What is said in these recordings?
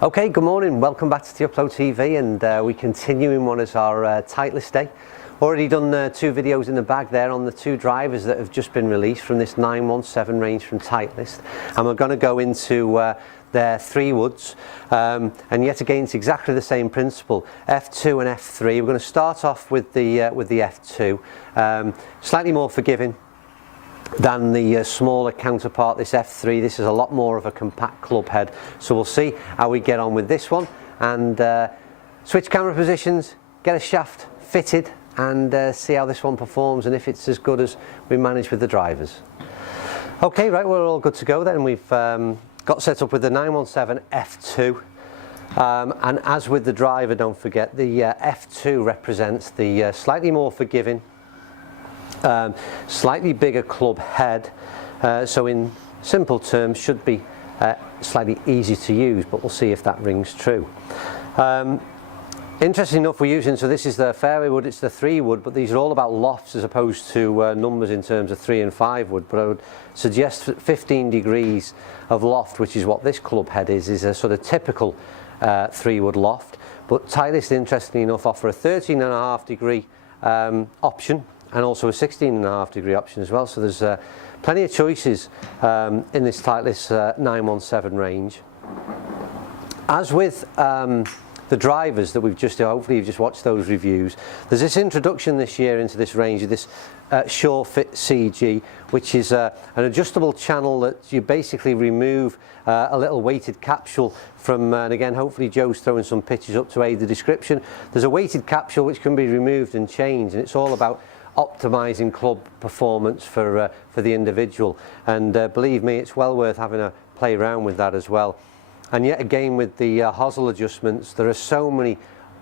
Okay, good morning. Welcome back to the Upload TV, and we continue in what is our Titleist day. Already done 2 videos in the bag there on the 2 drivers that have just been released from this 917 range from Titleist, and we're going to go into their 3 woods, and yet again it's exactly the same principle, F2 and F3. We're going to start off with the F2, slightly more forgiving than the smaller counterpart, this F3. This is a lot more of a compact club head, so we'll see how we get on with this one, and switch camera positions, get a shaft fitted, and see how this one performs and if it's as good as we managed with the drivers. Okay, right, we're all good to go then. We've got set up with the 917 F2, and as with the driver, don't forget the F2 represents the slightly more forgiving, slightly bigger club head, so in simple terms should be slightly easy to use, but we'll see if that rings true. Interesting enough, we're using, so this is the fairway wood, it's the 3 wood, but these are all about lofts as opposed to numbers in terms of 3 and 5 wood, but I would suggest 15 degrees of loft, which is what this club head is a sort of typical 3 wood loft. But Titleist, interestingly enough, offer a 13.5 degree option, and also a 16.5 degree option as well, so there's plenty of choices in this Titleist 917 range. As with the drivers that we've just, hopefully you've just watched those reviews, there's this introduction this year into this range of this Sure Fit CG, which is an adjustable channel that you basically remove a little weighted capsule from, and again hopefully Joe's throwing some pictures up to aid the description. There's a weighted capsule which can be removed and changed, and it's all about optimizing club performance for the individual, and believe me, it's well worth having a play around with that as well. And yet again, with the hosel adjustments, there are so many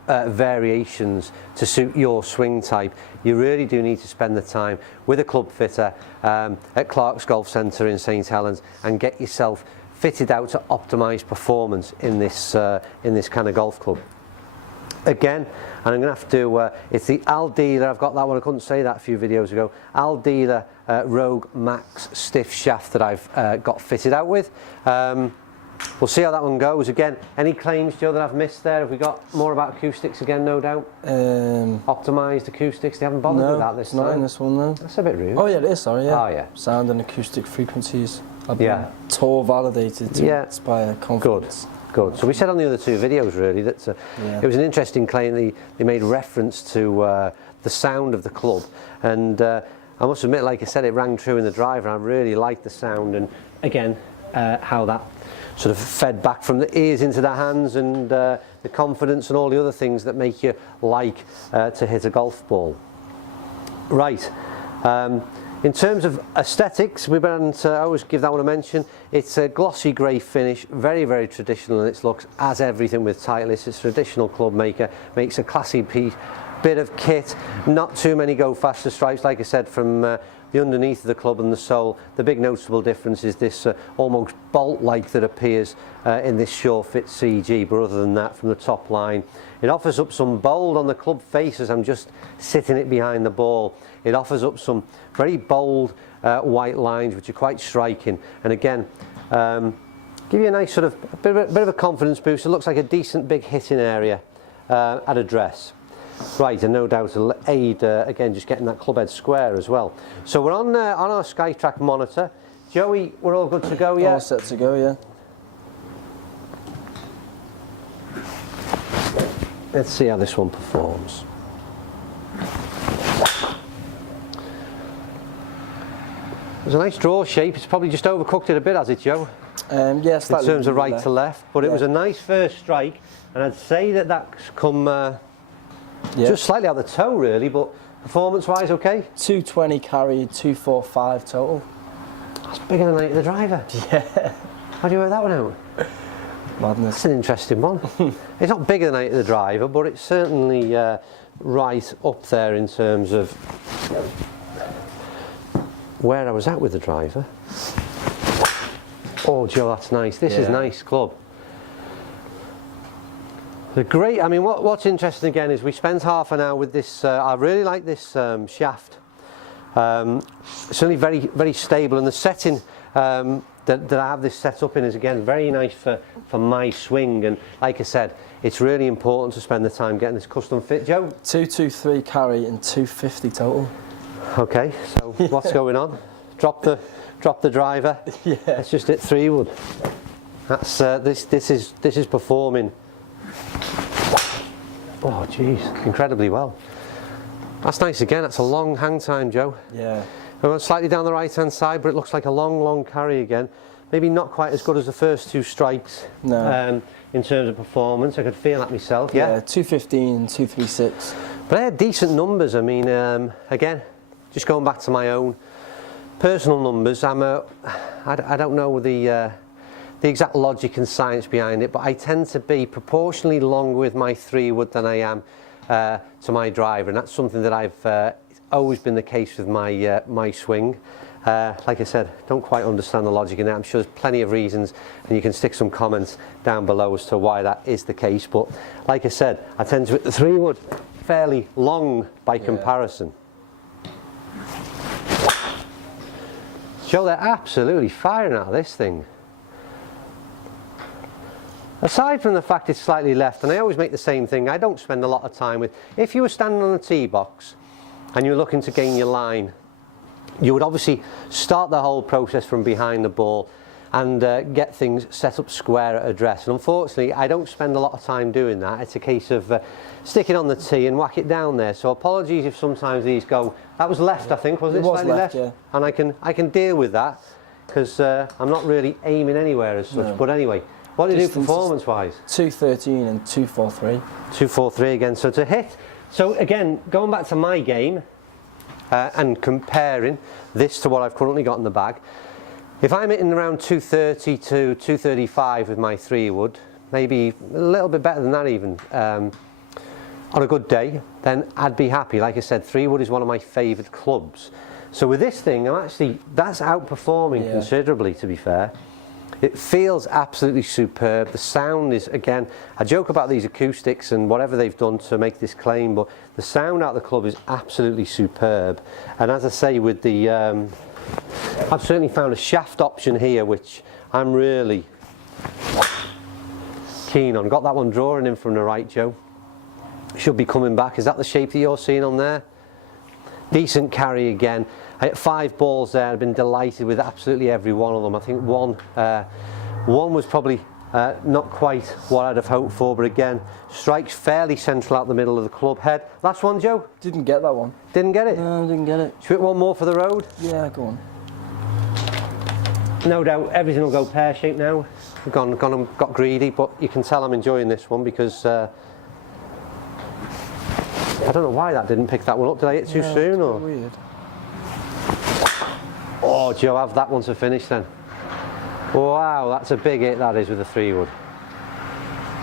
variations to suit your swing type. You really do need to spend the time with a club fitter at Clark's Golf Centre in St Helens and get yourself fitted out to optimize performance in this kind of golf club. Again, and I'm going to have to, it's the Al Dealer, I've got that one, I couldn't say that a few videos ago, Al Dealer Rogue Max stiff shaft that I've got fitted out with. We'll see how that one goes. Again, any claims, Joe, that I've missed there? Have we got more about acoustics again, no doubt? Optimised acoustics, they haven't bothered with that this time? No, not in this one, no. That's a bit rude. Oh yeah, it is, sorry, yeah. Oh yeah. Sound and acoustic frequencies have been TOR validated to inspire confidence. Good. So we said on the other 2 videos really that it was an interesting claim. They made reference to the sound of the club, and I must admit, like I said, it rang true in the driver. I really liked the sound, and again how that sort of fed back from the ears into the hands, and the confidence and all the other things that make you like to hit a golf ball. Right. In terms of aesthetics, we went, I always give that one a mention. It's a glossy grey finish, very, very traditional in its looks, as everything with Titleist. It's a traditional club maker, makes a classy bit of kit. Not too many go faster stripes, like I said, from the underneath of the club and the sole. The big noticeable difference is this almost bolt-like that appears in this Sure Fit CG, but other than that, from the top line, it offers up some bold on the club face as I'm just sitting it behind the ball. It offers up some very bold white lines which are quite striking, and again give you a nice sort of bit of a confidence boost. It looks like a decent big hitting area at address. Right, and no doubt it'll aid again just getting that club head square as well. So we're on our SkyTrack monitor. Joey, we're all good to go, yeah? All set to go, yeah. Let's see how this one performs. There's a nice draw shape. It's probably just overcooked it a bit, has it, Joe? Yeah, slightly. In terms of right to left, but it was a nice first strike, and I'd say that that's come just slightly out the toe, really, but performance-wise, okay? 220 carried, 245 total. That's bigger than the driver. Yeah. How do you work that one out? Madness. That's an interesting one. It's not bigger than the driver, but it's certainly right up there in terms of where I was at with the driver. Oh, Joe, that's nice. This is nice club. The great, I mean, what's interesting again is we spent half an hour with this, I really like this shaft. Certainly very, very stable, and the setting that I have this set up in is again very nice for my swing, and like I said, it's really important to spend the time getting this custom fit. Joe? 223 carry and 250 total. Okay, so what's going on? Drop the driver. Yeah. Let's just hit 3 wood. That's this is performing. Oh jeez, incredibly well. That's nice again. That's a long hang time, Joe. Yeah. I went slightly down the right hand side, but it looks like a long carry again. Maybe not quite as good as the first 2 strikes. No. In terms of performance, I could feel that myself. Yeah. 215 and 236. But I had decent numbers. I mean, again, just going back to my own personal numbers, I don't know the exact logic and science behind it, but I tend to be proportionally longer with my 3 wood than I am to my driver, and that's something that I've always been the case with my swing. Like I said, don't quite understand the logic in that. I'm sure there's plenty of reasons, and you can stick some comments down below as to why that is the case. But like I said, I tend to hit the 3 wood fairly long by comparison. Joe, they're absolutely firing out of this thing. Aside from the fact it's slightly left, and I always make the same thing, I don't spend a lot of time with, if you were standing on the tee box and you were looking to gain your line, you would obviously start the whole process from behind the ball and get things set up square at address. And unfortunately, I don't spend a lot of time doing that. It's a case of stick it on the tee and whack it down there. So apologies if sometimes these go, that was left, I think, wasn't it? Slightly left? Yeah. And I can deal with that because I'm not really aiming anywhere as such. No. But anyway, what do you do performance-wise? 213 and 243. 243 again. So to hit. So again, going back to my game and comparing this to what I've currently got in the bag, if I'm hitting around 230 to 235 with my 3 wood, maybe a little bit better than that even, on a good day, then I'd be happy. Like I said, 3 wood is one of my favourite clubs. So with this thing, that's outperforming considerably, to be fair. It feels absolutely superb. The sound is, again, I joke about these acoustics and whatever they've done to make this claim, but the sound out of the club is absolutely superb. And as I say, with the, I've certainly found a shaft option here, which I'm really keen on. Got that one drawing in from the right, Joe. Should be coming back. Is that the shape that you're seeing on there? Decent carry again. I hit 5 balls there. I've been delighted with absolutely every one of them. I think one was probably not quite what I'd have hoped for, but again, strikes fairly central out the middle of the club head. Last one, Joe? Didn't get that one. Didn't get it? No, didn't get it. Should we hit one more for the road? Yeah, go on. No doubt everything will go pear-shaped now. We've got greedy, but you can tell I'm enjoying this one because I don't know why that didn't pick that one up. Did I hit too soon? Or? Weird. Oh, Joe, have that one to finish then. Wow, that's a big hit that is with the 3 wood.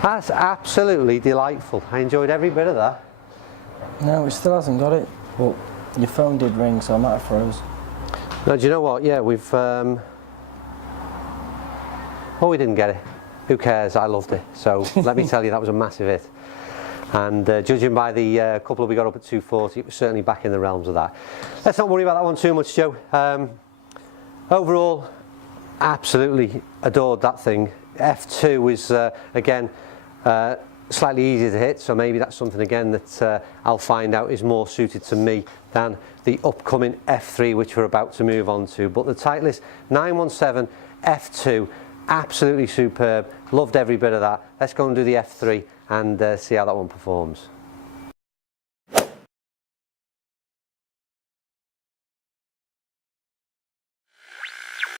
That's absolutely delightful. I enjoyed every bit of that. No, it still hasn't got it. But your phone did ring, so I might have froze. No, do you know what? Yeah, we've... Oh, we didn't get it. Who cares? I loved it. So let me tell you, that was a massive hit. And judging by the couple we got up at 240, it was certainly back in the realms of that. Let's not worry about that one too much, Joe. Overall, absolutely adored that thing. F2 is, again, slightly easier to hit, so maybe that's something, again, that I'll find out is more suited to me than the upcoming F3, which we're about to move on to. But the Titleist 917 F2, absolutely superb. Loved every bit of that. Let's go and do the F3 and see how that one performs.